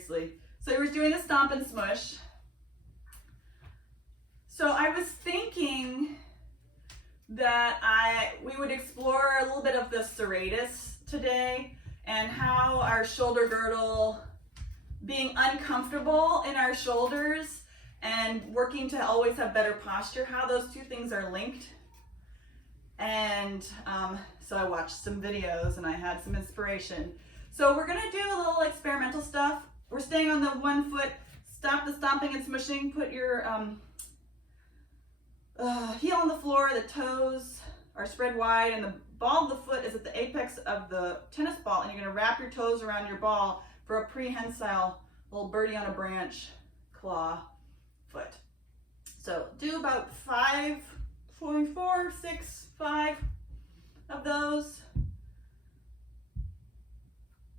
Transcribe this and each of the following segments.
seriously. So we're doing a stomp and smush. So I was thinking that we would explore a little bit of the serratus today and how our shoulder girdle, being uncomfortable in our shoulders and working to always have better posture, how those two things are linked. And so I watched some videos and I had some inspiration. So we're gonna do a little experimental stuff. We're staying on the 1 foot, stop the stomping and smushing, put your heel on the floor, the toes are spread wide, and the ball of the foot is at the apex of the tennis ball, and you're gonna wrap your toes around your ball for a prehensile little birdie on a branch claw foot. So do about 5.4, 6, 5 of those.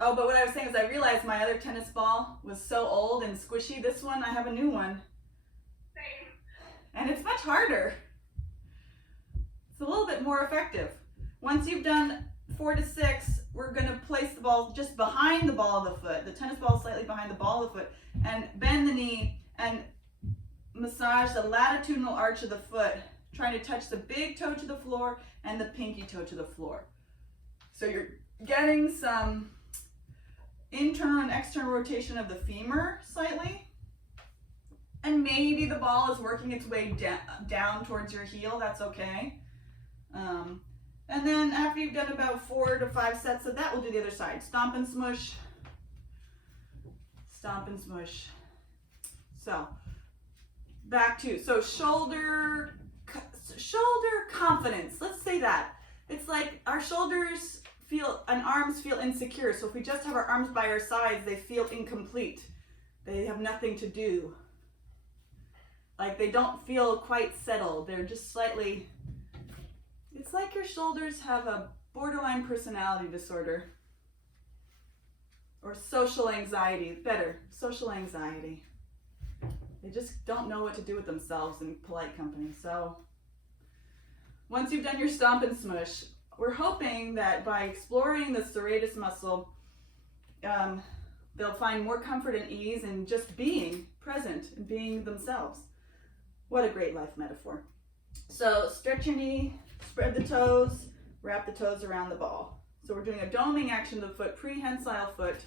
Oh, but what I was saying is I realized my other tennis ball was so old and squishy. This one, I have a new one. Same. And it's much harder. It's a little bit more effective. Once you've done 4 to 6, we're gonna place the ball just behind the ball of the foot. The tennis ball is slightly behind the ball of the foot, and bend the knee and massage the latitudinal arch of the foot, trying to touch the big toe to the floor and the pinky toe to the floor. So you're getting some internal and external rotation of the femur slightly. And maybe the ball is working its way down towards your heel, that's okay. And then after you've done about 4 to 5 sets of that, we'll do the other side. Stomp and smush, stomp and smush. So back to, so shoulder confidence, let's say that. It's like our shoulders feel, and arms feel insecure. So if we just have our arms by our sides, they feel incomplete. They have nothing to do. Like they don't feel quite settled. They're just slightly, it's like your shoulders have a borderline personality disorder. Or social anxiety, better, social anxiety. They just don't know what to do with themselves in polite company. So once you've done your stomp and smush, we're hoping that by exploring the serratus muscle, they'll find more comfort and ease in just being present and being themselves. What a great life metaphor. So stretch your knee, spread the toes, wrap the toes around the ball. So we're doing a doming action of the foot, prehensile foot,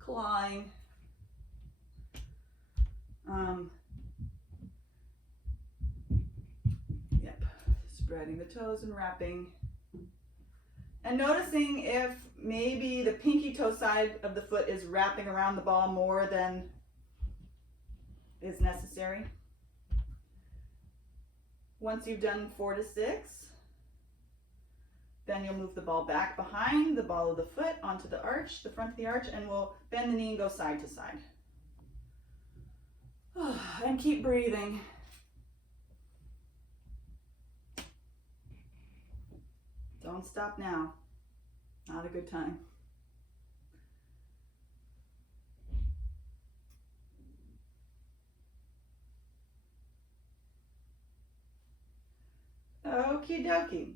clawing. Spreading the toes and wrapping. And noticing if maybe the pinky toe side of the foot is wrapping around the ball more than is necessary. Once you've done 4 to 6, then you'll move the ball back behind the ball of the foot onto the arch, the front of the arch, and we'll bend the knee and go side to side. And keep breathing. Don't stop now. Not a good time. Okie dokie.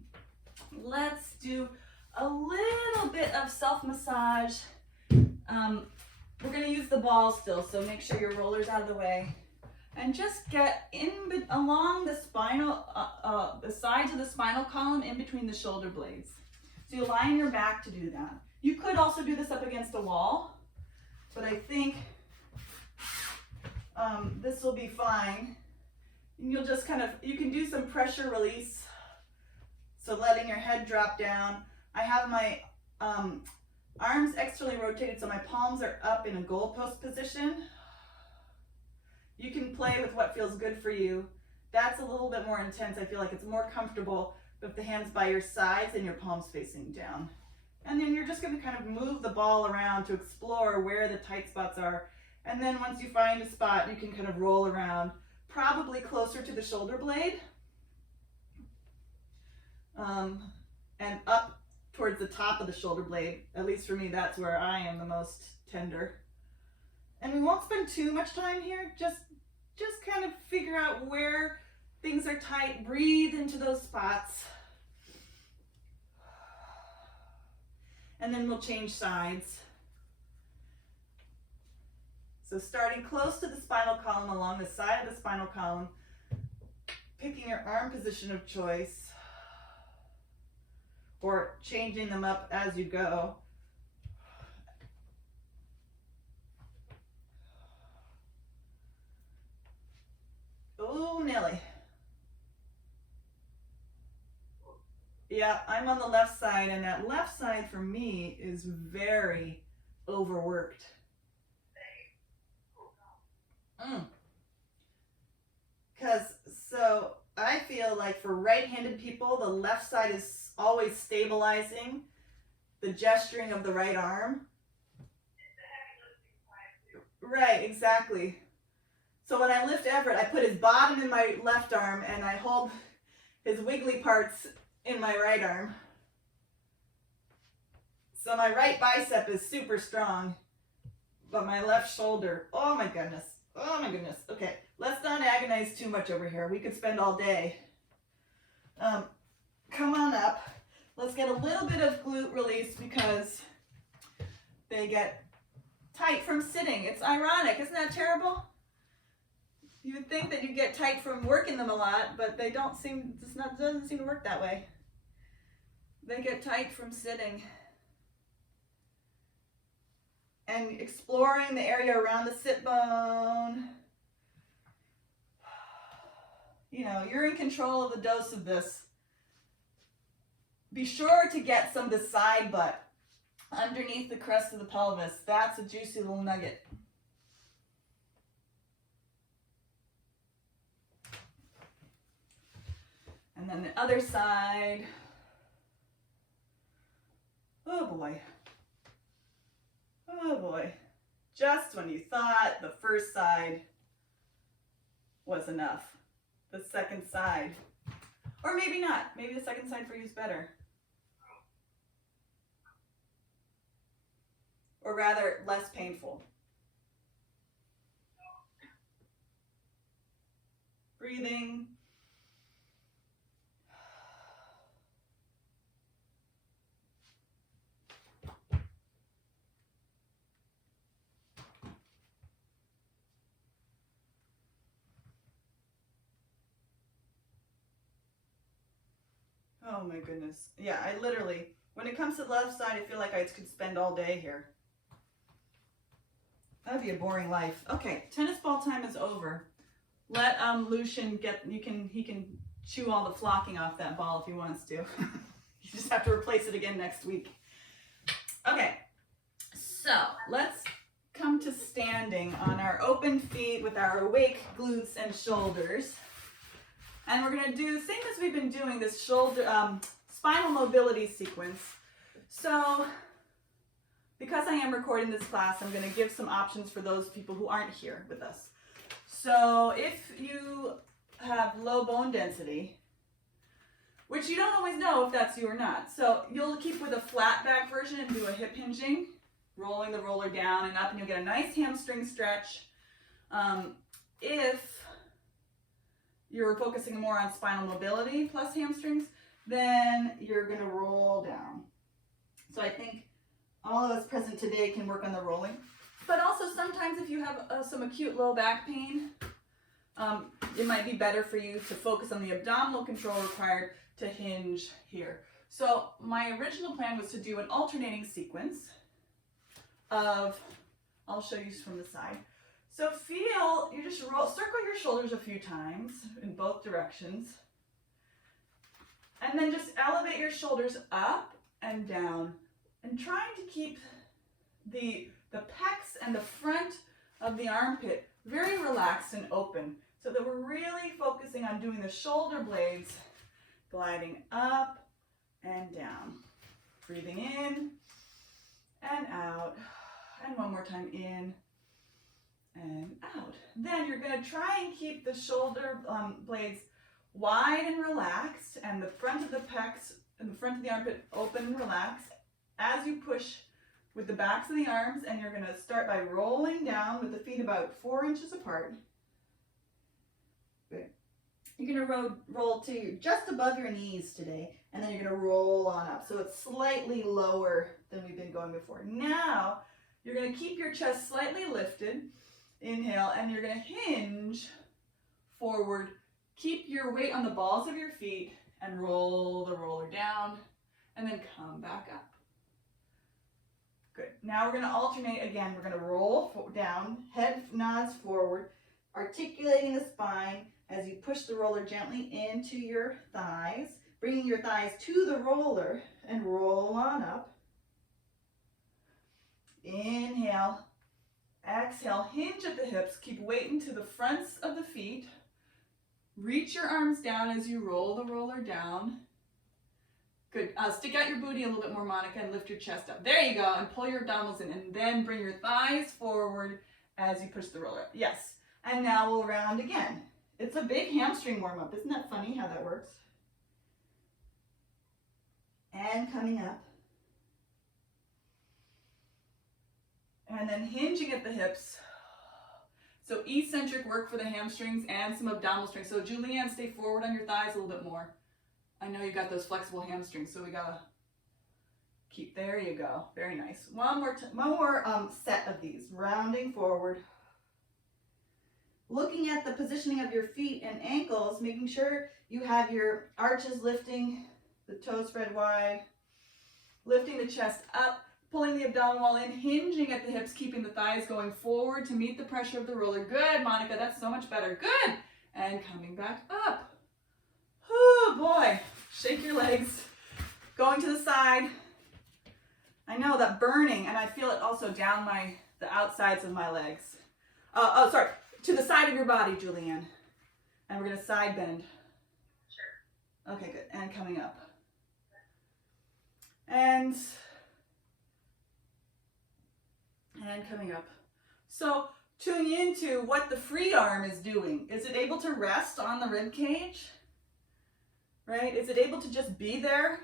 Let's do a little bit of self-massage. We're going to use the ball still, so make sure your roller's out of the way. And just get along the spinal, the sides of the spinal column in between the shoulder blades. So you lie on your back to do that. You could also do this up against a wall, but I think this will be fine. And you'll just kind of, you can do some pressure release. So letting your head drop down. I have my arms externally rotated so my palms are up in a goalpost position. You can play with what feels good for you. That's a little bit more intense. I feel like it's more comfortable with the hands by your sides and your palms facing down. And then you're just going to kind of move the ball around to explore where the tight spots are. And then once you find a spot, you can kind of roll around, probably closer to the shoulder blade. And up towards the top of the shoulder blade. At least for me, that's where I am the most tender. And we won't spend too much time here, just kind of figure out where things are tight, breathe into those spots. And then we'll change sides. So starting close to the spinal column, along the side of the spinal column, picking your arm position of choice, or changing them up as you go. Oh, Nelly. Yeah, I'm on the left side, and that left side for me is very overworked. So I feel like for right-handed people, the left side is always stabilizing the gesturing of the right arm. Right, exactly. So when I lift Everett, I put his bottom in my left arm and I hold his wiggly parts in my right arm. So my right bicep is super strong, but my left shoulder, oh my goodness. Oh my goodness. Okay, let's not agonize too much over here. We could spend all day. Come on up. Let's get a little bit of glute release because they get tight from sitting. It's ironic. Isn't that terrible? You would think that you get tight from working them a lot, but they don't seem, doesn't seem to work that way. They get tight from sitting. And exploring the area around the sit bone. You know, you're in control of the dose of this. Be sure to get some of the side butt underneath the crest of the pelvis. That's a juicy little nugget. And then the other side. Oh boy. Oh boy. Just when you thought the first side was enough, the second side, or maybe not, maybe the second side for you is better. Or rather, less painful. Breathing. Oh my goodness. Yeah, I literally, when it comes to the left side, I feel like I could spend all day here. That'd be a boring life. Okay, tennis ball time is over. Let Lucian he can chew all the flocking off that ball if he wants to. You just have to replace it again next week. Okay, so let's come to standing on our open feet with our awake glutes and shoulders. And we're going to do the same as we've been doing, this shoulder spinal mobility sequence. So because I am recording this class, I'm going to give some options for those people who aren't here with us. So if you have low bone density, which you don't always know if that's you or not, so you'll keep with a flat back version and do a hip hinging, rolling the roller down and up, and you'll get a nice hamstring stretch. If you're focusing more on spinal mobility plus hamstrings, then you're going to roll down. So I think all of us present today can work on the rolling. But also sometimes if you have some acute low back pain, it might be better for you to focus on the abdominal control required to hinge here. So my original plan was to do an alternating sequence of, I'll show you from the side. So feel, you just circle your shoulders a few times in both directions. And then just elevate your shoulders up and down. And trying to keep the pecs and the front of the armpit very relaxed and open. So that we're really focusing on doing the shoulder blades gliding up and down. Breathing in and out. And one more time in and out. Then you're going to try and keep the shoulder blades wide and relaxed, and the front of the pecs and the front of the armpit open and relaxed as you push with the backs of the arms. And you're going to start by rolling down with the feet about 4 inches apart. Good. You're going to roll to just above your knees today, and then you're going to roll on up. So it's slightly lower than we've been going before. Now, you're going to keep your chest slightly lifted, Inhale, and you're gonna hinge forward. Keep your weight on the balls of your feet and roll the roller down, and then come back up. Good. Now we're gonna alternate again. We're gonna roll down, head nods forward, articulating the spine as you push the roller gently into your thighs, bringing your thighs to the roller and roll on up. Inhale, exhale, hinge at the hips, keep weighting to the fronts of the feet. Reach your arms down as you roll the roller down. Good. Stick out your booty a little bit more, Monica, and lift your chest up. There you go, and pull your abdominals in, and then bring your thighs forward as you push the roller up. Yes. And now we'll round again. It's a big hamstring warm-up. Isn't that funny how that works? And coming up. And then hinging at the hips. So eccentric work for the hamstrings and some abdominal strength. So Julianne, stay forward on your thighs a little bit more. I know you got those flexible hamstrings, so we gotta keep, there you go. Very nice. One more set of these, rounding forward. Looking at the positioning of your feet and ankles, making sure you have your arches lifting, the toes spread wide, lifting the chest up, pulling the abdominal wall in, hinging at the hips, keeping the thighs going forward to meet the pressure of the roller. Good, Monica, that's so much better. Good. And coming back up. Oh boy, shake your legs. Going to the side. I know that burning, and I feel it also down the outsides of my legs. Sorry, to the side of your body, Julianne. And we're gonna side bend. Sure. Okay, good, and coming up. And coming up. So tuning into what the free arm is doing. Is it able to rest on the rib cage? Right? Is it able to just be there?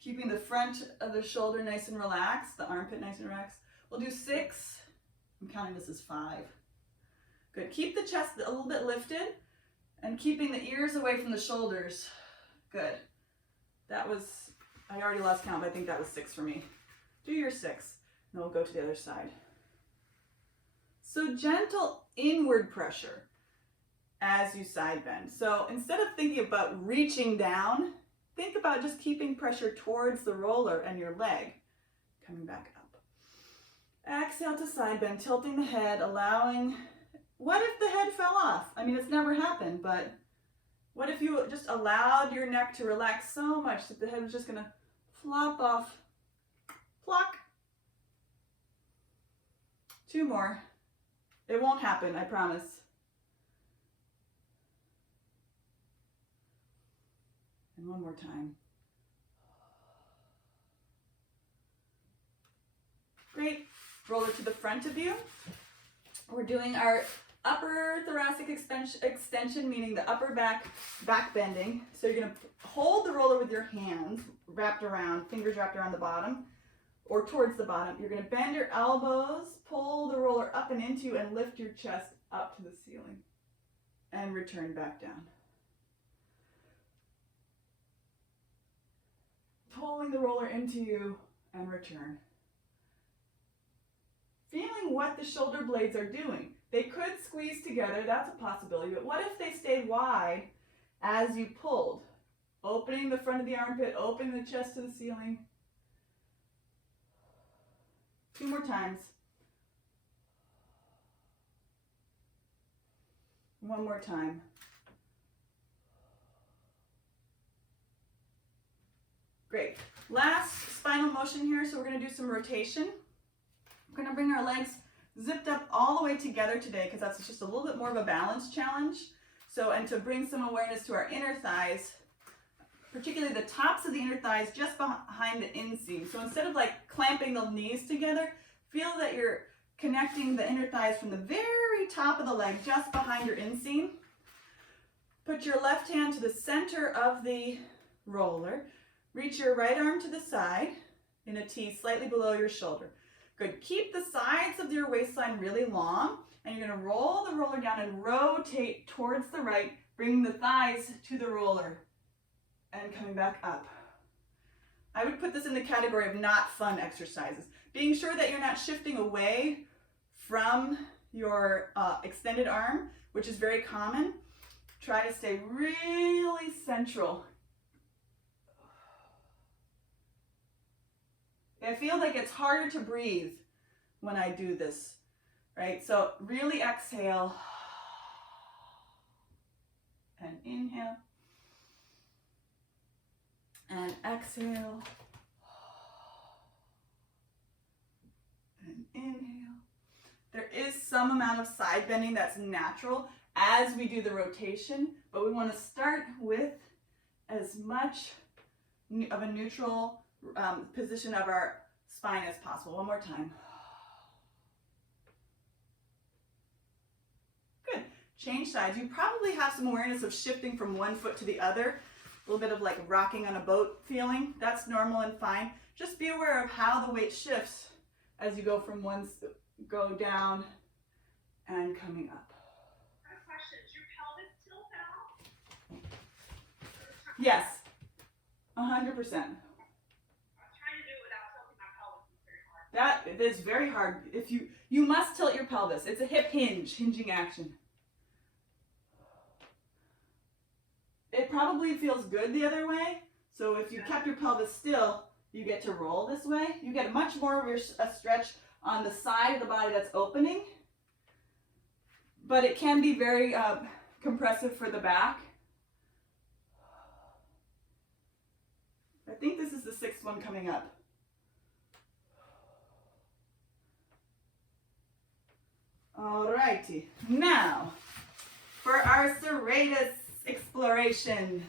Keeping the front of the shoulder nice and relaxed, the armpit nice and relaxed. We'll do 6. I'm counting this as 5. Good. Keep the chest a little bit lifted and keeping the ears away from the shoulders. Good. That was, I already lost count, but I think that was 6 for me. Do your 6. And we'll go to the other side. So gentle inward pressure as you side bend. So instead of thinking about reaching down, think about just keeping pressure towards the roller and your leg. Coming back up. Exhale to side bend, tilting the head, allowing, what if the head fell off? I mean, it's never happened, but what if you just allowed your neck to relax so much that the head was just gonna flop off, pluck. 2 more. It won't happen, I promise. And 1 more time. Great. Roll it to the front of you. We're doing our upper thoracic extension, meaning the upper back bending. So you're going to hold the roller with your hands wrapped around, fingers wrapped around the bottom or towards the bottom. You're going to bend your elbows, pull the roller up and into you, and lift your chest up to the ceiling and return back down. Pulling the roller into you and return. Feeling what the shoulder blades are doing. They could squeeze together, that's a possibility, but what if they stayed wide as you pulled? Opening the front of the armpit, opening the chest to the ceiling. 2 more times. 1 more time. Great. Last spinal motion here, so we're going to do some rotation. We're going to bring our legs zipped up all the way together today because that's just a little bit more of a balance challenge. So, and to bring some awareness to our inner thighs, particularly the tops of the inner thighs just behind the inseam. So instead of like clamping the knees together, feel that you're connecting the inner thighs from the very top of the leg just behind your inseam. Put your left hand to the center of the roller. Reach your right arm to the side in a T slightly below your shoulder. Good. Keep the sides of your waistline really long, and you're going to roll the roller down and rotate towards the right, bringing the thighs to the roller and coming back up. I would put this in the category of not fun exercises. Being sure that you're not shifting away from your extended arm, which is very common. Try to stay really central. I feel like it's harder to breathe when I do this, right? So really exhale and inhale and exhale and inhale. There is some amount of side bending that's natural as we do the rotation, but we want to start with as much of a neutral position of our spine as possible. One more time. Good. Change sides. You probably have some awareness of shifting from one foot to the other. A little bit of like rocking on a boat feeling. That's normal and fine. Just be aware of how the weight shifts as you go from go down and coming up. I have a question. Is your pelvis tilt at all? Yes, 100%. I'm trying to do it without tilting my pelvis. It's very hard. That is very hard. If you must tilt your pelvis. It's a hip hinging action. It probably feels good the other way. So if you kept your pelvis still, you get to roll this way. You get much more of a stretch on the side of the body that's opening. But it can be very compressive for the back. I think this is the 6th one coming up. Alrighty, now for our serratus exploration.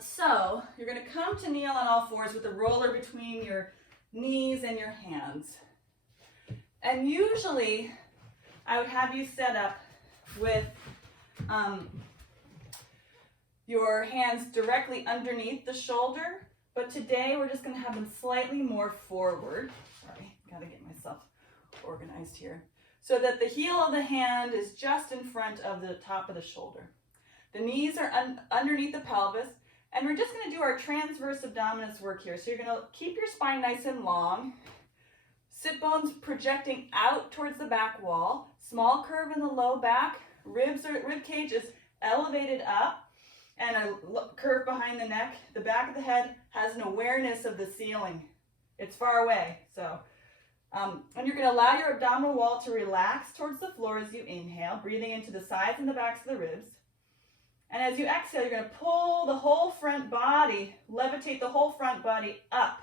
So you're going to come to kneel on all fours with the roller between your knees and your hands. And usually I would have you set up with your hands directly underneath the shoulder, but today we're just going to have them slightly more forward. Sorry, gotta get myself organized here. So that the heel of the hand is just in front of the top of the shoulder. The knees are underneath the pelvis, and we're just going to do our transverse abdominis work here. So you're going to keep your spine nice and long, sit bones projecting out towards the back wall, small curve in the low back, rib cage is elevated up, and a curve behind the neck. The back of the head has an awareness of the ceiling. It's far away, so. And you're going to allow your abdominal wall to relax towards the floor as you inhale, breathing into the sides and the backs of the ribs. And as you exhale, you're going to pull the whole front body, levitate the whole front body up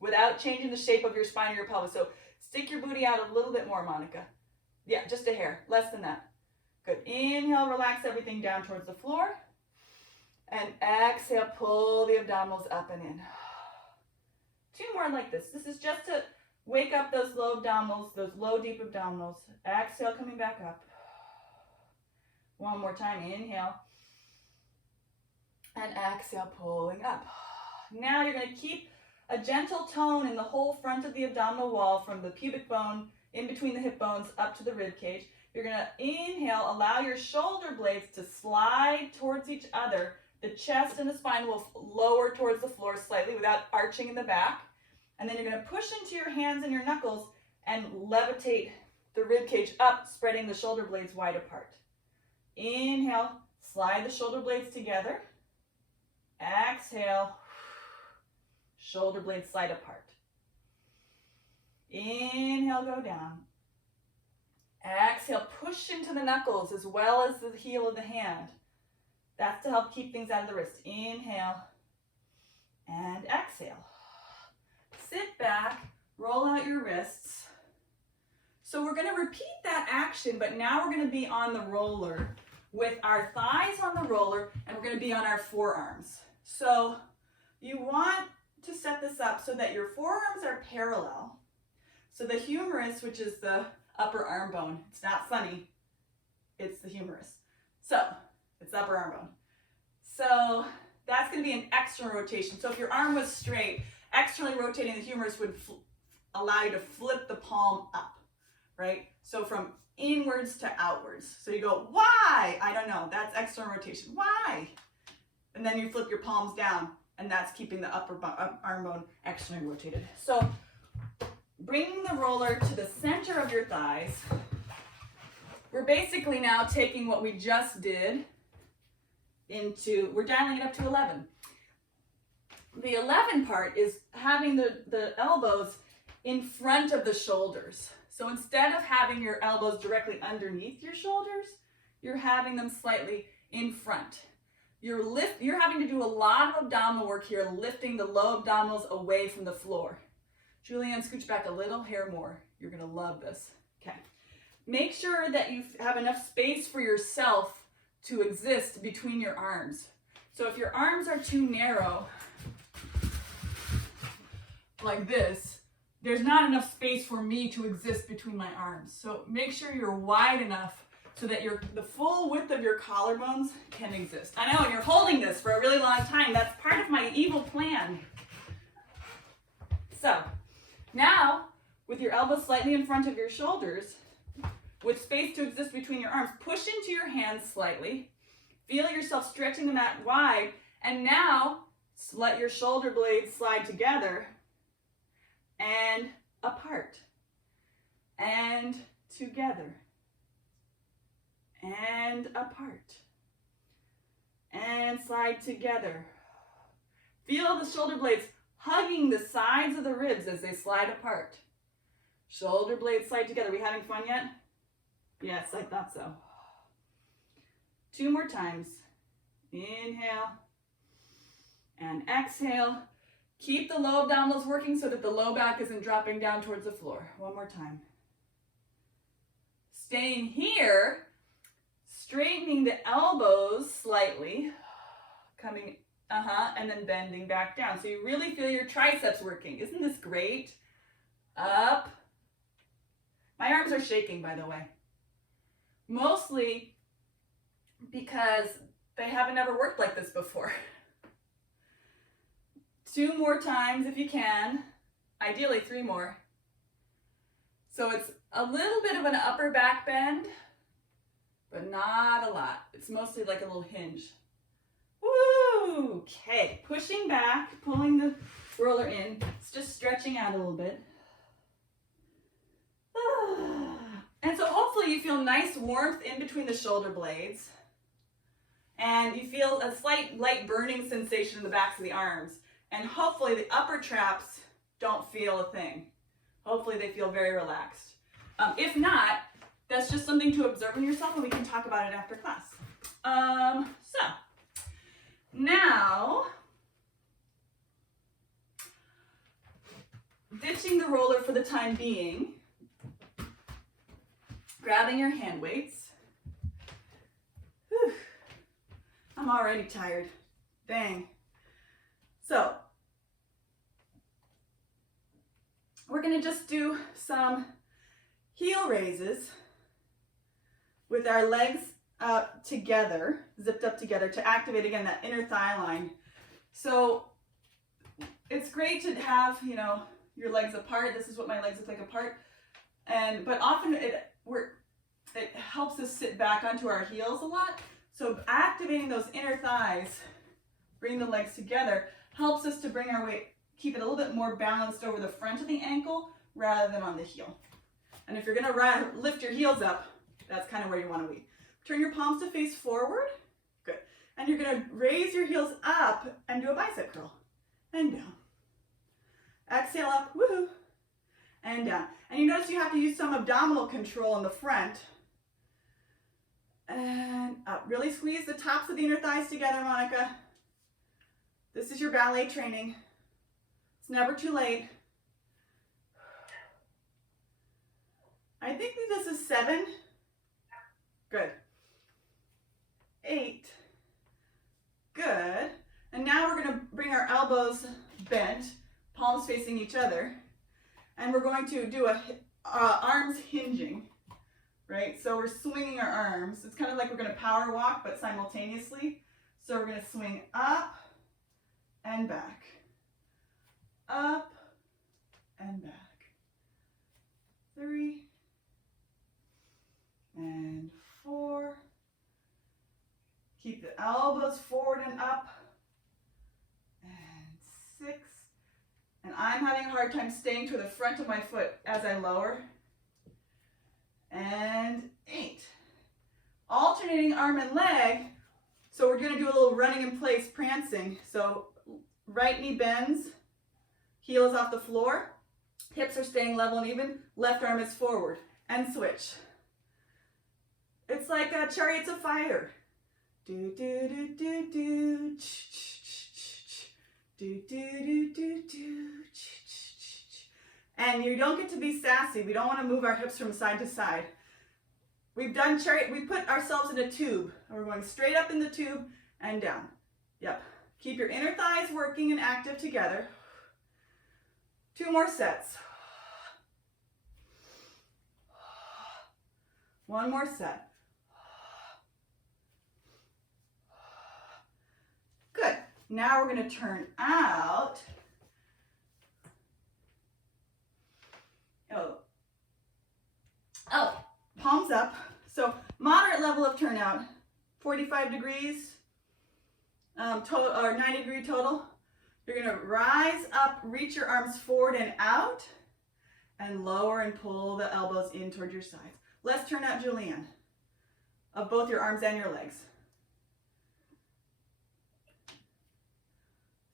without changing the shape of your spine or your pelvis. So stick your booty out a little bit more, Monica. Yeah, just a hair, less than that. Good. Inhale, relax everything down towards the floor. And exhale, pull the abdominals up and in. 2 more like this. This is just to wake up those low abdominals, those low, deep abdominals. Exhale, coming back up. 1 more time, inhale. And exhale, pulling up. Now you're going to keep a gentle tone in the whole front of the abdominal wall from the pubic bone, in between the hip bones, up to the rib cage. You're going to inhale, allow your shoulder blades to slide towards each other. The chest and the spine will lower towards the floor slightly without arching in the back. And then you're going to push into your hands and your knuckles and levitate the rib cage up, spreading the shoulder blades wide apart. Inhale, slide the shoulder blades together. Exhale, shoulder blades slide apart. Inhale, go down. Exhale, push into the knuckles as well as the heel of the hand. That's to help keep things out of the wrist. Inhale and exhale. Sit back, roll out your wrists. So we're going to repeat that action, but now we're going to be on the roller with our thighs on the roller, and we're going to be on our forearms. So you want to set this up so that your forearms are parallel. So the humerus, which is the upper arm bone, it's not funny, it's the humerus. So it's the upper arm bone. So that's going to be an external rotation. So if your arm was straight, externally rotating the humerus would allow you to flip the palm up, right? So from inwards to outwards. So you go, why? I don't know. That's external rotation. Why? And then you flip your palms down, and that's keeping the upper arm bone externally rotated. So bringing the roller to the center of your thighs. We're basically now taking what we just did we're dialing it up to 11. The 11 part is having the elbows in front of the shoulders. So instead of having your elbows directly underneath your shoulders, you're having them slightly in front. You're having to do a lot of abdominal work here, lifting the low abdominals away from the floor. Julianne, scooch back a little hair more. You're gonna love this. Okay. Make sure that you have enough space for yourself to exist between your arms. So if your arms are too narrow, like this, there's not enough space for me to exist between my arms. So make sure you're wide enough so that the full width of your collarbones can exist. I know, and you're holding this for a really long time. That's part of my evil plan. So now, with your elbows slightly in front of your shoulders, with space to exist between your arms, push into your hands slightly. Feel yourself stretching the mat wide, and now let your shoulder blades slide together and apart and together and apart and slide together. Feel the shoulder blades hugging the sides of the ribs as they slide apart. Shoulder blades slide together. Are we having fun yet? Yes, I thought so. 2 more times. Inhale and exhale. Keep the low abdominals working so that the low back isn't dropping down towards the floor. 1 more time. Staying here, straightening the elbows slightly, coming, and then bending back down. So you really feel your triceps working. Isn't this great? Up. My arms are shaking, by the way. Mostly because they haven't ever worked like this before. 2 more times if you can, ideally 3 more. So it's a little bit of an upper back bend, but not a lot. It's mostly like a little hinge. Woo! Okay, pushing back, pulling the roller in. It's just stretching out a little bit. And so hopefully you feel nice warmth in between the shoulder blades. And you feel a slight light burning sensation in the backs of the arms. And hopefully the upper traps don't feel a thing. Hopefully they feel very relaxed. If not, that's just something to observe in yourself, and we can talk about it after class. So now, ditching the roller for the time being, grabbing your hand weights. Whew. I'm already tired. Dang. So, we're gonna just do some heel raises with our legs together, zipped up together, to activate again that inner thigh line. So it's great to have, your legs apart. This is what my legs look like apart. But often it helps us sit back onto our heels a lot. So activating those inner thighs, bring the legs together, helps us to bring our weight, keep it a little bit more balanced over the front of the ankle rather than on the heel. And if you're gonna lift your heels up, that's kind of where you want to be. Turn your palms to face forward. Good. And you're gonna raise your heels up and do a bicep curl. And down. Exhale up, woohoo. And down. And you notice you have to use some abdominal control in the front. And up. Really squeeze the tops of the inner thighs together, Monica. This is your ballet training. It's never too late. I think this is 7. Good. 8. Good. And now we're going to bring our elbows bent, palms facing each other. And we're going to do arms hinging, right? So we're swinging our arms. It's kind of like we're going to power walk, but simultaneously. So we're going to swing up and back. Up and back. 3 and 4. Keep the elbows forward and up. And 6. And I'm I'm having a hard time staying to the front of my foot as I lower. And 8. Alternating arm and leg. So we're going to do a little running in place prancing. So right knee bends, heel is off the floor, hips are staying level and even, left arm is forward, and switch. It's like Chariots of Fire. Do do do do do, ch ch ch ch, do do do do do, ch ch ch ch. And you don't get to be sassy. We don't want to move our hips from side to side. We've done chariot. We put ourselves in a tube, and we're going straight up in the tube and down. Yep. Keep your inner thighs working and active together. 2 more sets. 1 more set. Good. Now we're going to turn out. Oh, palms up. So moderate level of turnout, 45 degrees total, or 90 degree total. You're going to rise up, reach your arms forward and out, and lower and pull the elbows in towards your sides. Let's turn out Julianne of both your arms and your legs.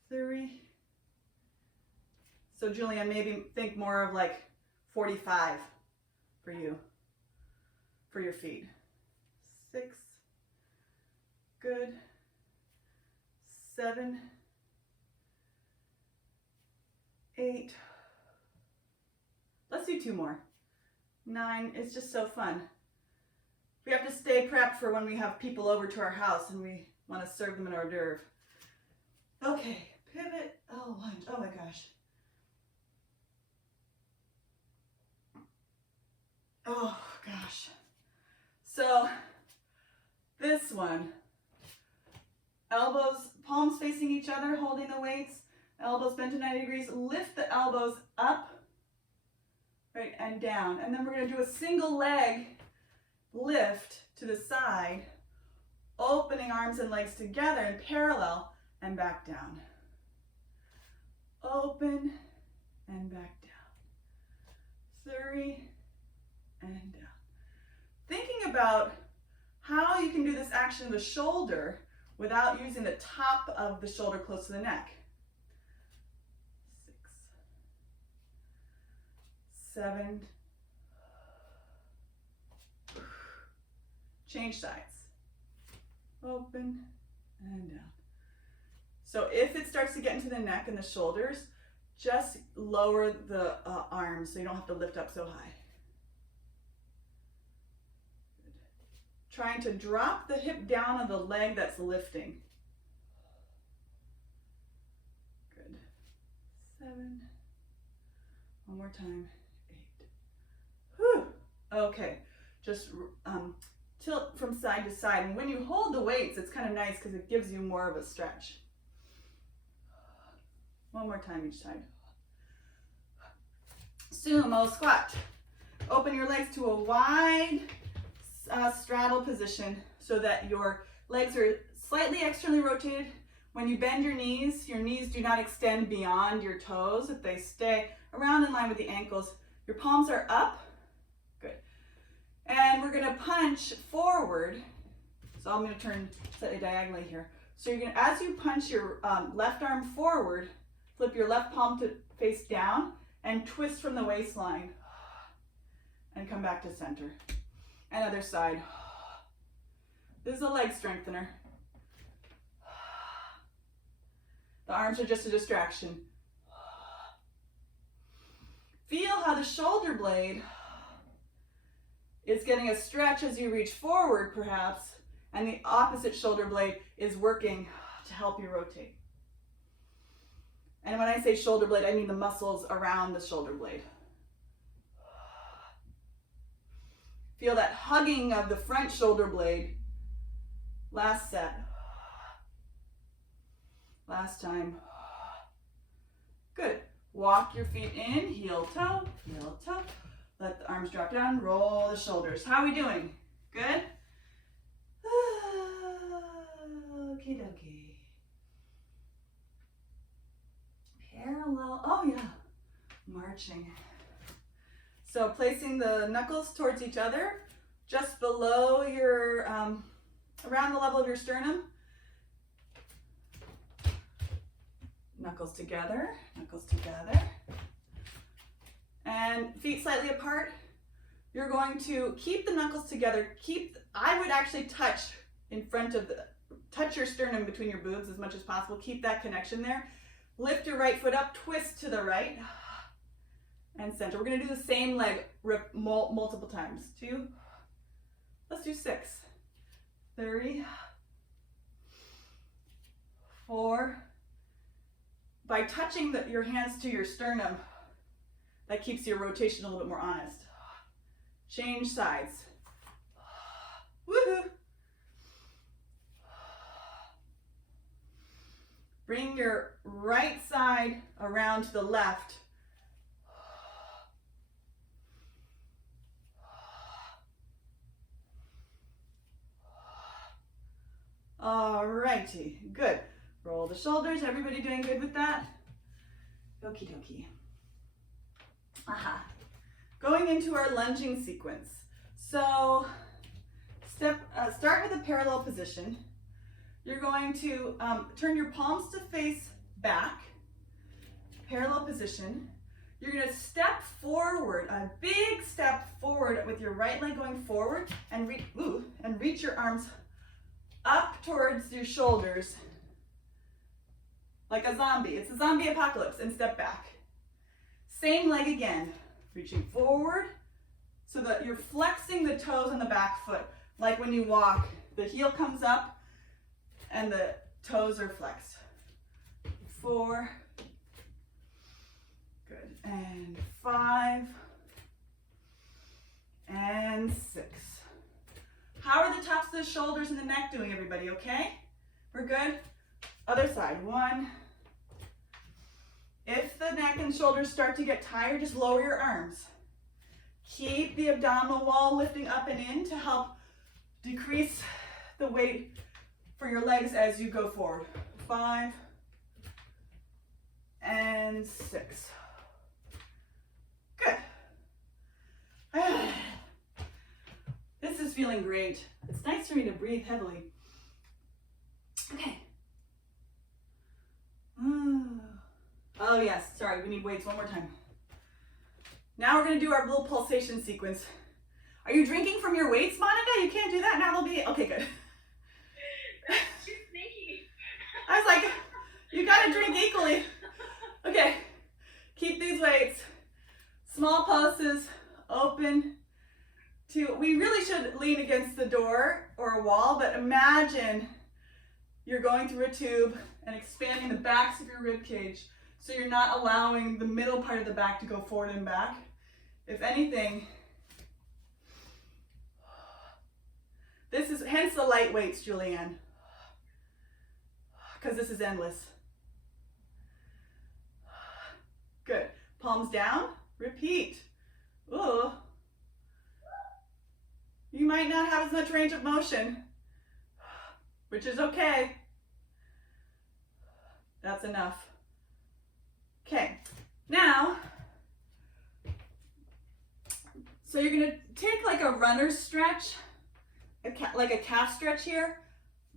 3. So Julianne, maybe think more of like 45 for you, for your feet. 6. Good. 7. 8. Let's do 2 more. 9. It's just so fun. We have to stay prepped for when we have people over to our house and we want to serve them an hors d'oeuvre. Okay, pivot. Oh, lunge. Oh my gosh. Oh gosh. So this one, elbows, palms facing each other, holding the weights, elbows bent to 90 degrees, lift the elbows up, right, and down. And then we're going to do a single leg lift to the side, opening arms and legs together in parallel and back down. Open and back down. 3 and down. Thinking about how you can do this action of the shoulder without using the top of the shoulder close to the neck. 6, 7, change sides. Open and down. So if it starts to get into the neck and the shoulders, just lower the arms so you don't have to lift up so high. Good. Trying to drop the hip down on the leg that's lifting. Good. 7. One more time. 8. Whew. Okay. Just tilt from side to side. And when you hold the weights, it's kind of nice because it gives you more of a stretch. 1 more time each side. Sumo squat. Open your legs to a wide straddle position so that your legs are slightly externally rotated. When you bend your knees do not extend beyond your toes. If they stay around in line with the ankles, your palms are up. Good. And we're going to punch forward. So I'm going to turn slightly diagonally here. So you're going to, as you punch your left arm forward, flip your left palm to face down and twist from the waistline and come back to center. And other side. This is a leg strengthener. The arms are just a distraction. Feel how the shoulder blade is getting a stretch as you reach forward perhaps, and the opposite shoulder blade is working to help you rotate. And when I say shoulder blade, I mean the muscles around the shoulder blade. Feel that hugging of the front shoulder blade. Last set. Last time. Good. Walk your feet in, heel toe, heel toe. Let the arms drop down, roll the shoulders. How are we doing? Good? Okie dokie. Parallel, oh yeah. So placing the knuckles towards each other, just below your, around the level of your sternum. Knuckles together, and feet slightly apart. You're going to keep the knuckles together. I would actually touch touch your sternum between your boobs as much as possible. Keep that connection there. Lift your right foot up, twist to the right, and center. We're gonna do the same leg multiple times. 2, let's do 6, 3, 4. By touching your hands to your sternum, that keeps your rotation a little bit more honest. Change sides. Woohoo! Bring your right side around to the left. Alrighty, good. Roll the shoulders. Everybody doing good with that? Okie dokie. Aha. Going into our lunging sequence. So start with a parallel position. You're going to turn your palms to face back. Parallel position. You're going to step forward, a big step forward with your right leg going forward, and reach your arms up towards your shoulders like a zombie. It's a zombie apocalypse, and step back. Same leg again, reaching forward so that you're flexing the toes on the back foot. Like when you walk, the heel comes up and the toes are flexed. 4, good, and 5, and 6. How are the tops of the shoulders and the neck doing, everybody? Okay? We're good? Other side. 1. If the neck and shoulders start to get tired, just lower your arms. Keep the abdominal wall lifting up and in to help decrease the weight for your legs as you go forward. 5 and 6. Good. This is feeling great. It's nice for me to breathe heavily. Okay. Oh yes, sorry, we need weights one more time. Now we're gonna do our little pulsation sequence. Are you drinking from your weights, Monica? You can't do that, now they'll be, okay, good. That's too sneaky. I was like, you gotta drink equally. Okay, keep these weights. Small pulses, open to, we really should lean against the door or a wall, but imagine you're going through a tube and expanding the backs of your rib cage so you're not allowing the middle part of the back to go forward and back. If anything, this is, hence the light weights, Julianne, because this is endless. Good. Palms down, repeat. Ooh. You might not have as much range of motion, which is okay. That's enough. Okay, now, so you're gonna take like a runner's stretch, like a calf stretch here,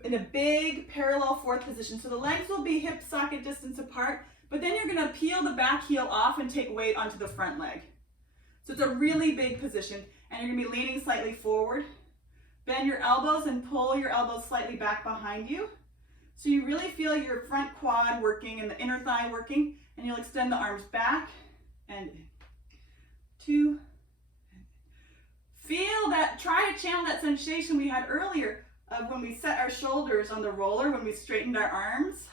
in a big parallel fourth position. So the legs will be hip socket distance apart, but then you're gonna peel the back heel off and take weight onto the front leg. So it's a really big position, and you're gonna be leaning slightly forward. Bend your elbows and pull your elbows slightly back behind you. So you really feel your front quad working and the inner thigh working, and you'll extend the arms back and 2. Feel that, try to channel that sensation we had earlier of when we set our shoulders on the roller, when we straightened our arms.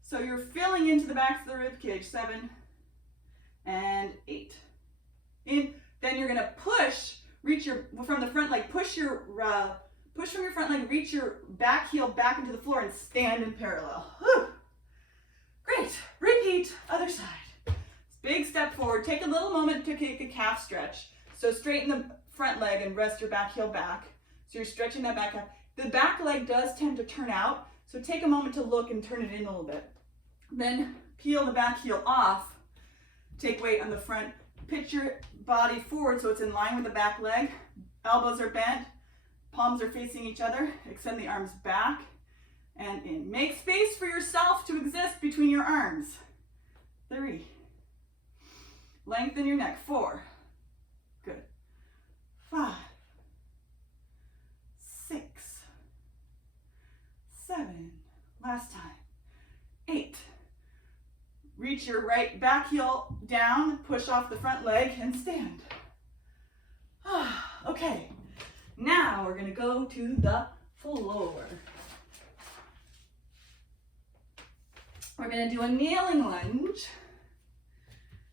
So you're filling into the backs of the rib cage. 7 and 8. In, then you're gonna push, reach your, from the front leg, push from your front leg, reach your back heel back into the floor and stand in parallel. Whew. Great, repeat, other side. Big step forward, take a little moment to take a calf stretch. So straighten the front leg and rest your back heel back. So you're stretching that back calf. The back leg does tend to turn out, so take a moment to look and turn it in a little bit. Then peel the back heel off Take weight on the front. Pitch your body forward so it's in line with the back leg. Elbows are bent. Palms are facing each other. Extend the arms back and in. Make space for yourself to exist between your arms. 3. Lengthen your neck. 4. Good. 5. 6. 7. Last time. 8. Reach your right back heel down, push off the front leg and stand. Okay, now we're gonna go to the floor. We're gonna do a kneeling lunge.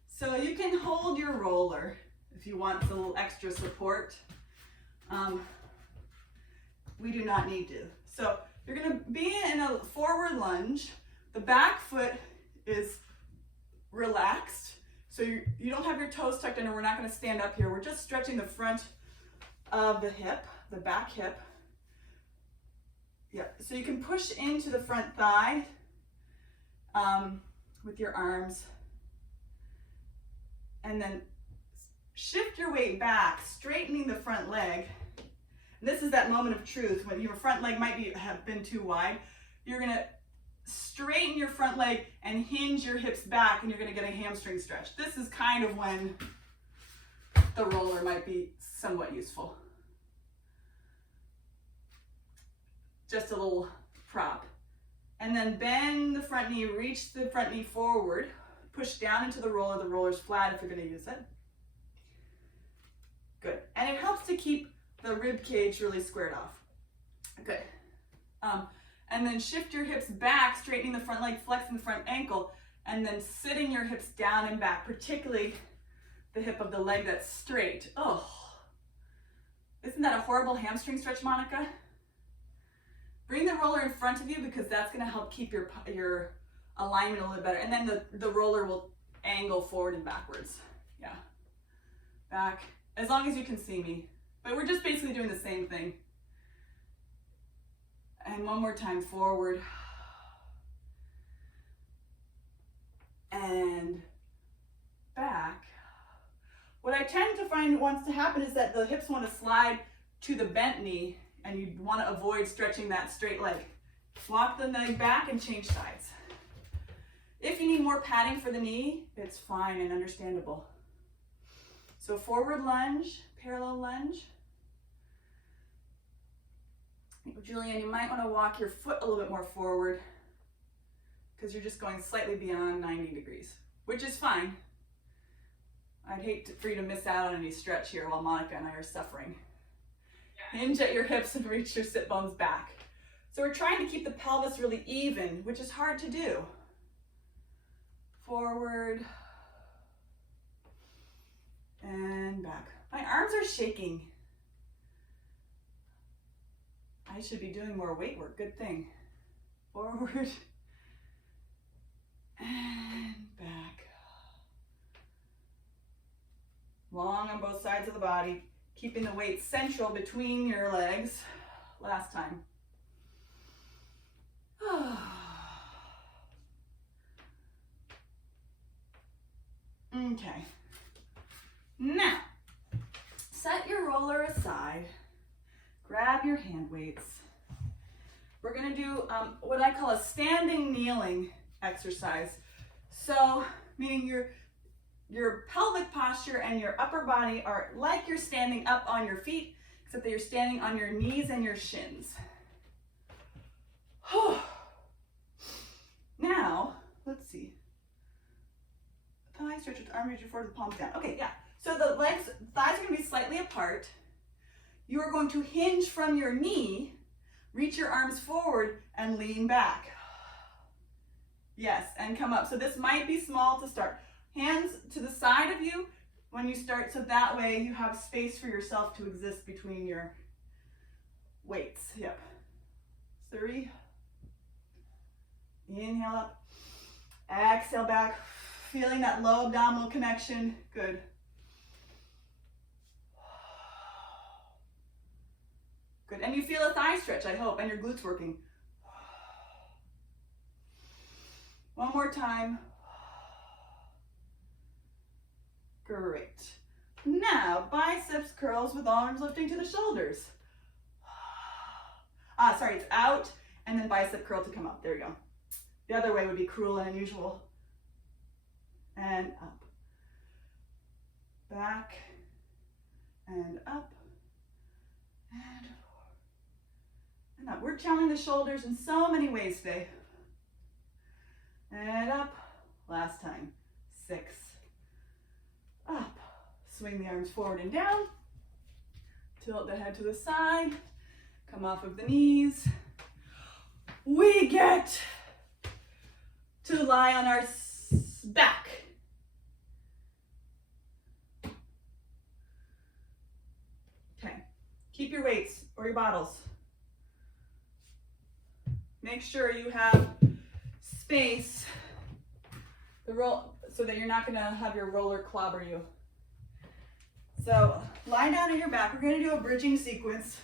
So you can hold your roller if you want a little extra support. We do not need to. So you're gonna be in a forward lunge. The back foot is relaxed. So you don't have your toes tucked in, and we're not gonna stand up here. We're just stretching the front of the hip, the back hip. Yeah, so you can push into the front thigh with your arms. And then shift your weight back, straightening the front leg. And this is that moment of truth when your front leg might have been too wide. You're gonna straighten your front leg and hinge your hips back, and you're gonna get a hamstring stretch. This is kind of when the roller might be somewhat useful. Just a little prop. And then bend the front knee, reach the front knee forward, push down into the roller's flat if you're gonna use it. Good, and it helps to keep the rib cage really squared off. Good. And then shift your hips back, straightening the front leg, flexing the front ankle, and then sitting your hips down and back, particularly the hip of the leg that's straight. Oh, isn't that a horrible hamstring stretch, Monica? Bring the roller in front of you because that's gonna help keep your alignment a little better. And then the roller will angle forward and backwards. Yeah, back, as long as you can see me. But we're just basically doing the same thing. And one more time, forward. And back. What I tend to find wants to happen is that the hips want to slide to the bent knee, and you want to avoid stretching that straight leg. Walk the leg back and change sides. If you need more padding for the knee, it's fine and understandable. So forward lunge, parallel lunge. Julian, you might want to walk your foot a little bit more forward because you're just going slightly beyond 90 degrees, which is fine. I'd hate for you to miss out on any stretch here while Monica and I are suffering. Hinge at your hips and reach your sit bones back. So we're trying to keep the pelvis really even, which is hard to do. Forward and back. My arms are shaking. I should be doing more weight work, good thing. Forward and back. Long on both sides of the body, keeping the weight central between your legs. Last time. Okay. Now, set your roller aside. Grab your hand weights. We're gonna do what I call a standing kneeling exercise. So, meaning your pelvic posture and your upper body are like you're standing up on your feet, except that you're standing on your knees and your shins. Now, let's see. Thigh stretch with arm reach forward, the palms down. Okay, yeah. So the thighs are gonna be slightly apart. You are going to hinge from your knee, reach your arms forward, and lean back. Yes, and come up. So this might be small to start. Hands to the side of you when you start, so that way you have space for yourself to exist between your weights. Yep. 3. Inhale up. Exhale back. Feeling that low abdominal connection. Good. Good. And you feel a thigh stretch, I hope, and your glutes working. One more time. Great. Now, biceps curls with arms lifting to the shoulders. Sorry, it's out and then bicep curl to come up. There you go. The other way would be cruel and unusual. And up. Back and up and up. We're challenging the shoulders in so many ways today. And up. Last time. 6. Up. Swing the arms forward and down. Tilt the head to the side. Come off of the knees. We get to lie on our back. Okay. Keep your weights or your bottles. Make sure you have space so that you're not going to have your roller clobber you. So lie down on your back. We're going to do a bridging sequence.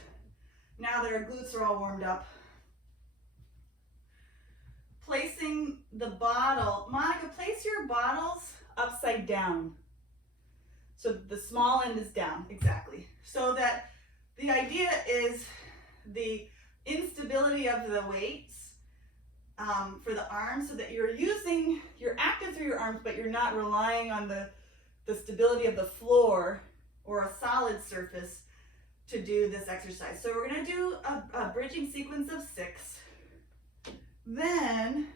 Now that our glutes are all warmed up. Placing the bottle. Monica, place your bottles upside down. So the small end is down, exactly. So that the idea is the instability of the weights for the arms, so that you're active through your arms, but you're not relying on the stability of the floor or a solid surface to do this exercise. So we're going to do a bridging sequence of 6. Then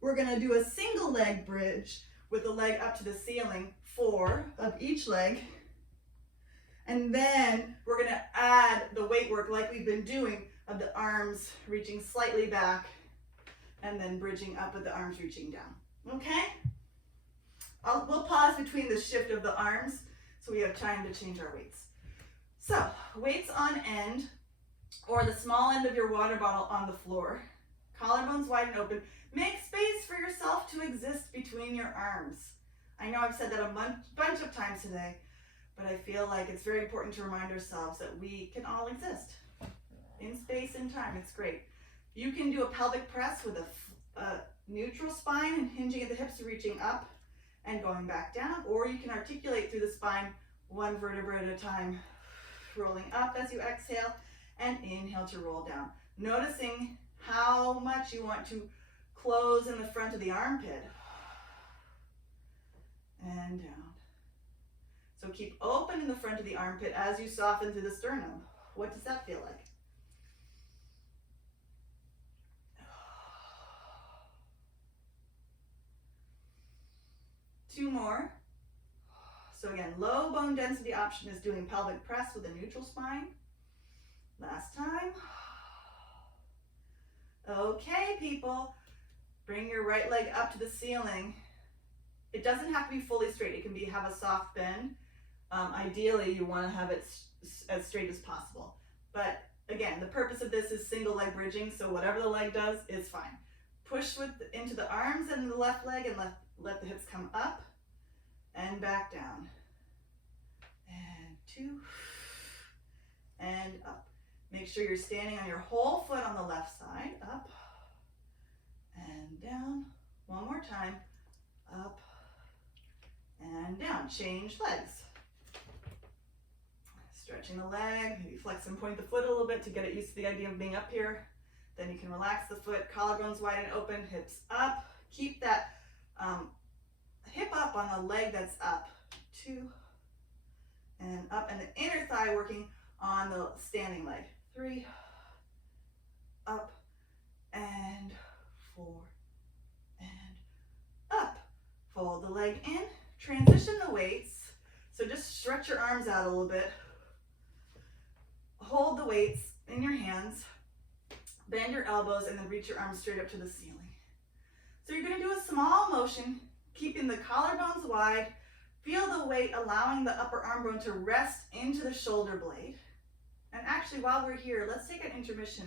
we're going to do a single leg bridge with the leg up to the ceiling, 4 of each leg. And then we're going to add the weight work like we've been doing of the arms reaching slightly back and then bridging up with the arms reaching down. Okay? We'll pause between the shift of the arms so we have time to change our weights. So, weights on end, or the small end of your water bottle on the floor. Collarbones wide and open. Make space for yourself to exist between your arms. I know I've said that a bunch of times today, but I feel like it's very important to remind ourselves that we can all exist in space and time. It's great. You can do a pelvic press with a neutral spine and hinging at the hips, reaching up and going back down, or you can articulate through the spine, one vertebra at a time, rolling up as you exhale and inhale to roll down. Noticing how much you want to close in the front of the armpit and down. So keep open in the front of the armpit as you soften through the sternum. What does that feel like? Two more. So again, low bone density option is doing pelvic press with a neutral spine. Last time. Okay, people, bring your right leg up to the ceiling. It doesn't have to be fully straight. It can have a soft bend. Ideally, you want to have it as straight as possible. But again, the purpose of this is single leg bridging, so whatever the leg does is fine. Push into the arms and the left leg and let the hips come up and back down. And 2 and up. Make sure you're standing on your whole foot on the left side. Up and down. One more time. Up and down. Change legs. Stretching the leg. Maybe flex and point the foot a little bit to get it used to the idea of being up here. Then you can relax the foot. Collarbones wide and open. Hips up. Keep that hip up on the leg that's up. 2 and up. And the inner thigh working on the standing leg. 3, up, and 4, and up. Fold the leg in, transition the weights. So just stretch your arms out a little bit. Hold the weights in your hands, bend your elbows, and then reach your arms straight up to the ceiling. So you're going to do a small motion, keeping the collarbones wide. Feel the weight allowing the upper arm bone to rest into the shoulder blade. And actually, while we're here, let's take an intermission.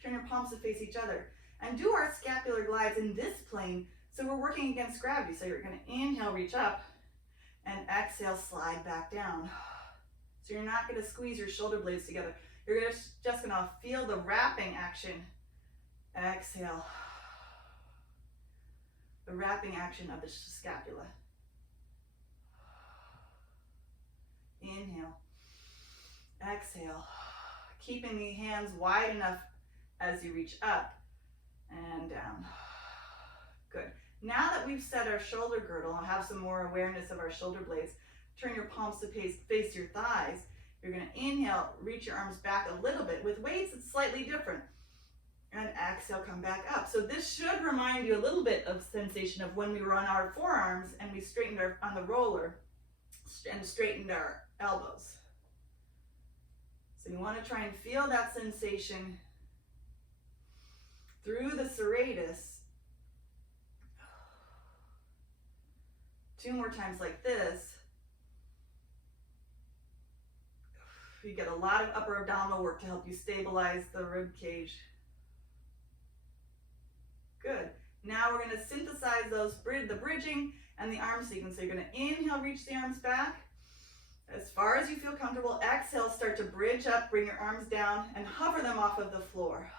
Turn your palms to face each other and do our scapular glides in this plane. So we're working against gravity. So you're going to inhale, reach up, and exhale, slide back down. So you're not going to squeeze your shoulder blades together. You're just going to feel the wrapping action. Exhale. The wrapping action of the scapula. exhale. Keeping the hands wide enough as you reach up and down. Good. Now that we've set our shoulder girdle and have some more awareness of our shoulder blades, turn your palms to face your thighs. You're going to inhale, reach your arms back a little bit. With weights, it's slightly different. And exhale, come back up. So this should remind you a little bit of sensation of when we were on our forearms and we straightened on the roller and straightened our elbows. So you want to try and feel that sensation through the serratus. 2 more times like this. You get a lot of upper abdominal work to help you stabilize the rib cage. Good. Now we're going to synthesize the bridging and the arm sequence. So you're going to inhale, reach the arms back as far as you feel comfortable. Exhale, start to bridge up, bring your arms down and hover them off of the floor.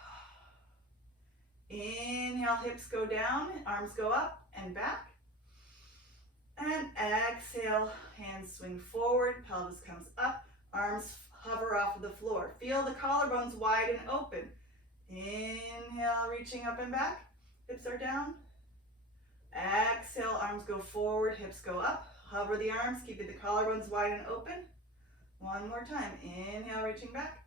Inhale, hips go down, arms go up and back. And exhale, hands swing forward, pelvis comes up, arms hover off of the floor. Feel the collarbones wide and open. Inhale, reaching up and back, hips are down. Exhale, arms go forward, hips go up. Hover the arms, keeping the collarbones wide and open. One more time. Inhale, reaching back.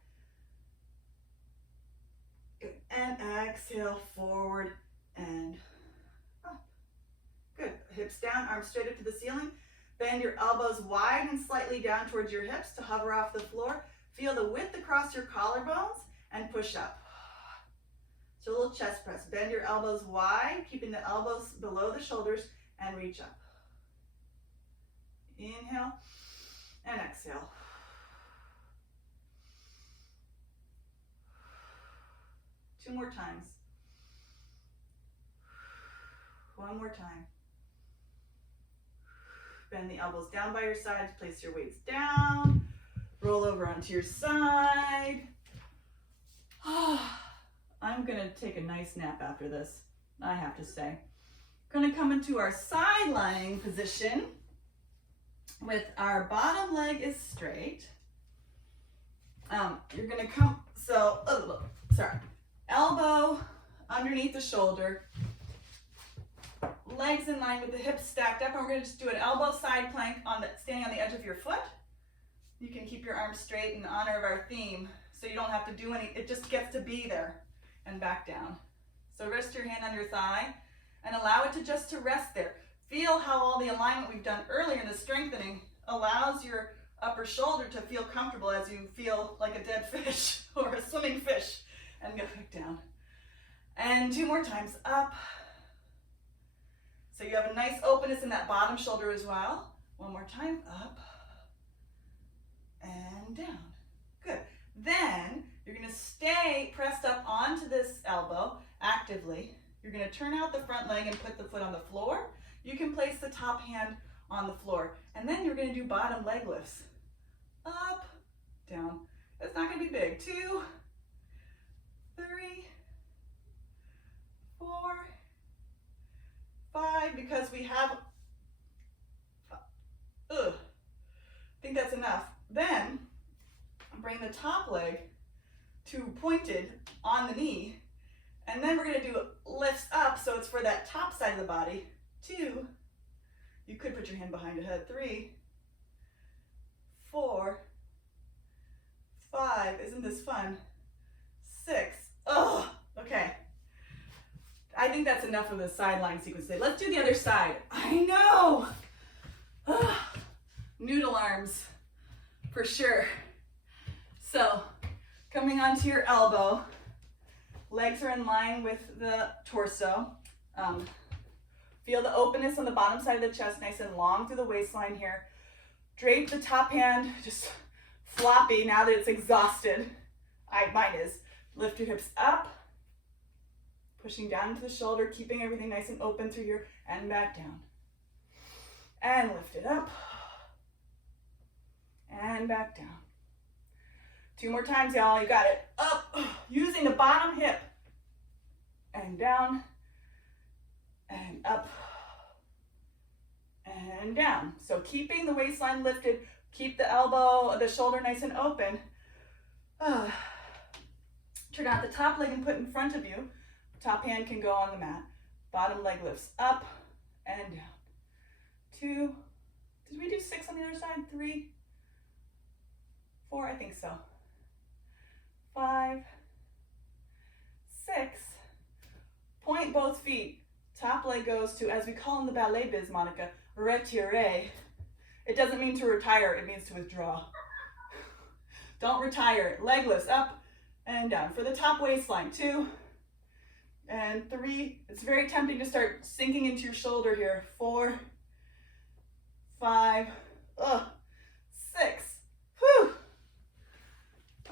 And exhale, forward and up. Good. Hips down, arms straight up to the ceiling. Bend your elbows wide and slightly down towards your hips to hover off the floor. Feel the width across your collarbones and push up. So a little chest press. Bend your elbows wide, keeping the elbows below the shoulders and reach up. Inhale and exhale. Two more times. One more time. Bend the elbows down by your sides, place your weights down, roll over onto your side. I'm gonna take a nice nap after this, I have to say. Gonna come into our side lying position with our bottom leg is straight. You're gonna come, elbow underneath the shoulder, legs in line with the hips stacked up, and we're gonna just do an elbow side plank standing on the edge of your foot. You can keep your arms straight in honor of our theme, so you don't have to do it just gets to be there and back down. So rest your hand on your thigh and allow it to rest there. Feel how all the alignment we've done earlier in the strengthening allows your upper shoulder to feel comfortable as you feel like a dead fish or a swimming fish, and go back down. And 2 more times, up. So you have a nice openness in that bottom shoulder as well. 1 more time, up and down. Good. Then you're gonna stay pressed up onto this elbow actively. You're gonna turn out the front leg and put the foot on the floor. You can place the top hand on the floor. And then you're gonna do bottom leg lifts. Up, down. It's not gonna be big. 2, 3, 4, 5, because we have, I think that's enough. Then bring the top leg to pointed on the knee, and then we're gonna do lifts up, so it's for that top side of the body. 2, you could put your hand behind your head. 3, 4, 5, isn't this fun? 6, okay. I think that's enough of the sideline sequence today. Let's do the other side. I know. Noodle arms, for sure. So, coming onto your elbow, legs are in line with the torso. Feel the openness on the bottom side of the chest, nice and long through the waistline here. Drape the top hand, just floppy now that it's exhausted. Mine is. Lift your hips up. Pushing down into the shoulder, keeping everything nice and open through here, and back down. And lift it up. And back down. 2 more times, y'all. You got it. Up, using the bottom hip. And down. And up. And down. So keeping the waistline lifted, keep the elbow, the shoulder nice and open. Turn out the top leg and put in front of you. Top hand can go on the mat. Bottom leg lifts up and down. 2. Did we do 6 on the other side? 3, 4, I think so. 5, 6. Point both feet. Top leg goes to, as we call in the ballet biz, Monica, retiré. It doesn't mean to retire, it means to withdraw. Don't retire. Leg lifts up and down. For the top waistline, 2 and 3. It's very tempting to start sinking into your shoulder here. 4, 5, 6. Whew.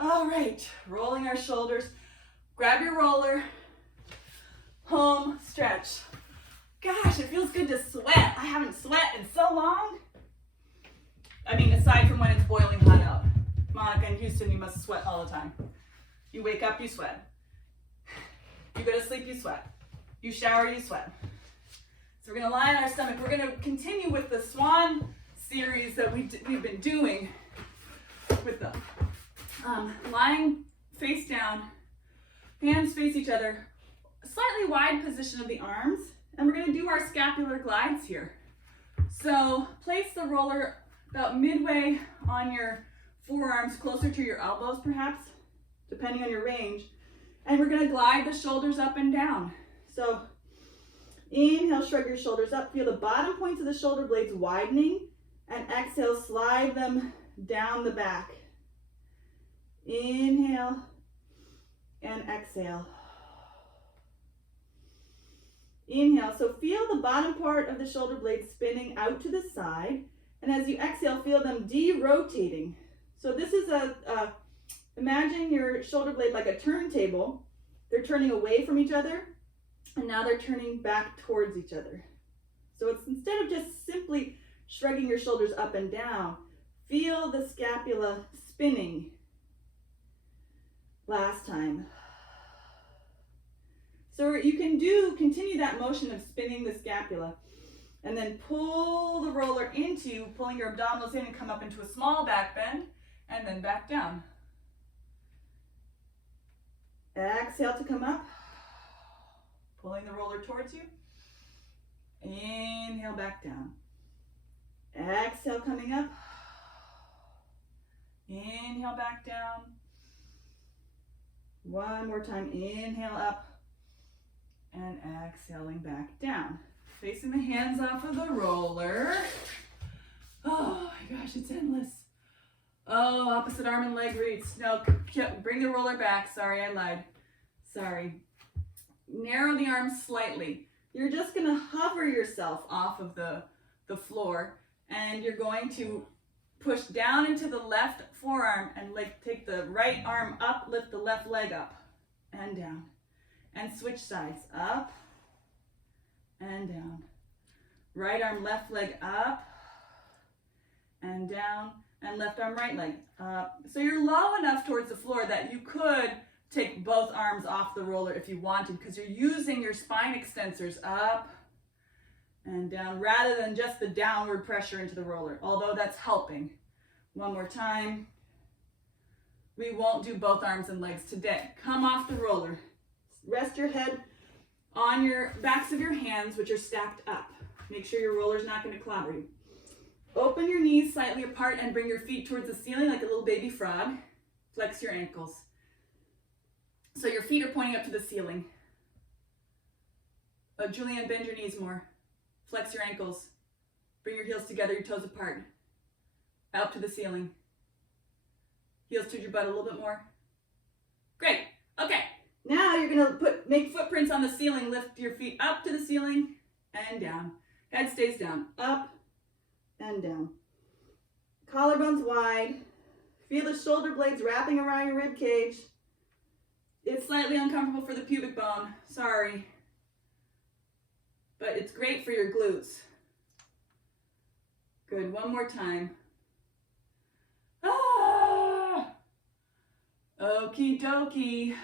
All right, rolling our shoulders. Grab your roller. Home stretch. Gosh, it feels good to sweat. I haven't sweat in so long. I mean, aside from when it's boiling hot out. Monica, in Houston, you must sweat all the time. You wake up, you sweat. You go to sleep, you sweat. You shower, you sweat. So we're gonna lie on our stomach. We're gonna continue with the swan series that we've been doing with the lying face down, hands face each other, slightly wide position of the arms, and we're gonna do our scapular glides here. So place the roller about midway on your forearms, closer to your elbows perhaps, depending on your range. And we're gonna glide the shoulders up and down. So inhale, shrug your shoulders up. Feel the bottom points of the shoulder blades widening, and exhale, slide them down the back. Inhale and exhale. Inhale, so feel the bottom part of the shoulder blades spinning out to the side, and as you exhale, feel them de-rotating. So this is imagine your shoulder blade like a turntable. They're turning away from each other, and now they're turning back towards each other. So it's instead of just simply shrugging your shoulders up and down, feel the scapula spinning. Last time. So you can continue that motion of spinning the scapula, and then pull the roller into, pulling your abdominals in and come up into a small back bend, and then back down. Exhale to come up, pulling the roller towards you. Inhale, back down. Exhale, coming up. Inhale, back down. One more time, inhale up, and exhaling back down. Facing the hands off of the roller. Oh my gosh, it's endless. Oh, opposite arm and leg reach. No, bring the roller back. Sorry, I lied. Sorry. Narrow the arms slightly. You're just gonna hover yourself off of the floor, and you're going to push down into the left forearm and take the right arm up, lift the left leg up and down. And switch sides, up and down. Right arm, left leg up and down, and left arm, right leg up. So you're low enough towards the floor that you could take both arms off the roller if you wanted, because you're using your spine extensors up and down rather than just the downward pressure into the roller, although that's helping. One more time. We won't do both arms and legs today. Come off the roller. Rest your head on your backs of your hands, which are stacked up. Make sure your roller's not going to clobber you. Open your knees slightly apart and bring your feet towards the ceiling like a little baby frog. Flex your ankles. So your feet are pointing up to the ceiling. Julianne, bend your knees more. Flex your ankles. Bring your heels together, your toes apart. Out to the ceiling. Heels to your butt a little bit more. Great. Okay. Now you're going to make footprints on the ceiling. Lift your feet up to the ceiling and down. Head stays down. Up and down. Collarbones wide. Feel the shoulder blades wrapping around your rib cage. It's slightly uncomfortable for the pubic bone. Sorry. But it's great for your glutes. Good. One more time. Ah! Okie dokie.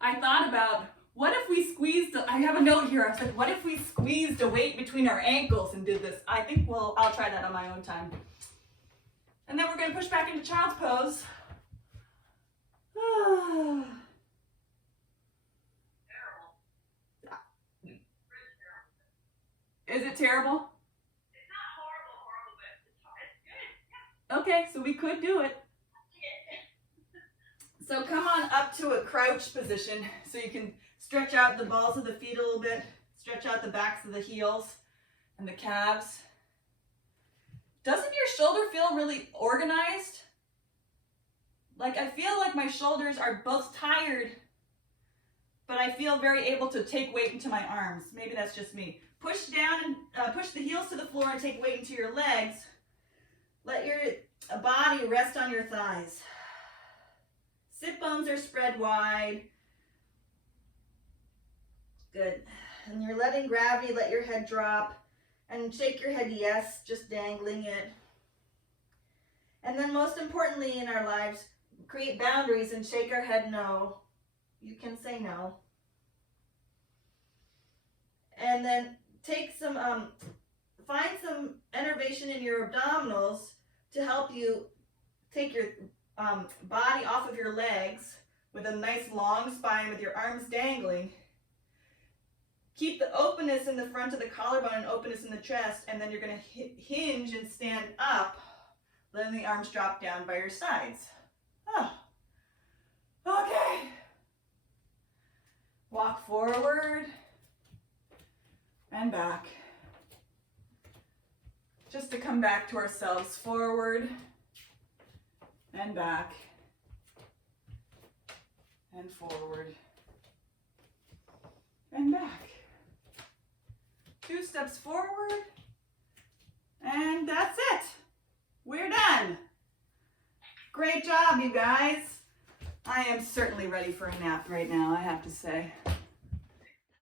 I thought about, what if we squeezed, I have a note here, I said, what if we squeezed a weight between our ankles and did this? I think I'll try that on my own time. And then we're going to push back into child's pose. Is it terrible? It's not horrible, but it's good. Yeah. Okay, so we could do it. So come on up to a crouch position so you can stretch out the balls of the feet a little bit, stretch out the backs of the heels and the calves. Doesn't your shoulder feel really organized? Like I feel like my shoulders are both tired, but I feel very able to take weight into my arms. Maybe that's just me. Push down and push the heels to the floor and take weight into your legs. Let your body rest on your thighs. Sit bones are spread wide. Good. And you're letting gravity let your head drop. And shake your head yes, just dangling it. And then most importantly in our lives, create boundaries and shake our head no. You can say no. And then take some, find some innervation in your abdominals to help you take your body off of your legs with a nice long spine with your arms dangling. Keep the openness in the front of the collarbone and openness in the chest, and then you're going to hinge and stand up, letting the arms drop down by your sides. Oh. Okay. Walk forward and back. Just to come back to ourselves, forward and back and forward and back. 2 steps forward, and that's it. We're done. Great job, you guys. I am certainly ready for a nap right now, I have to say.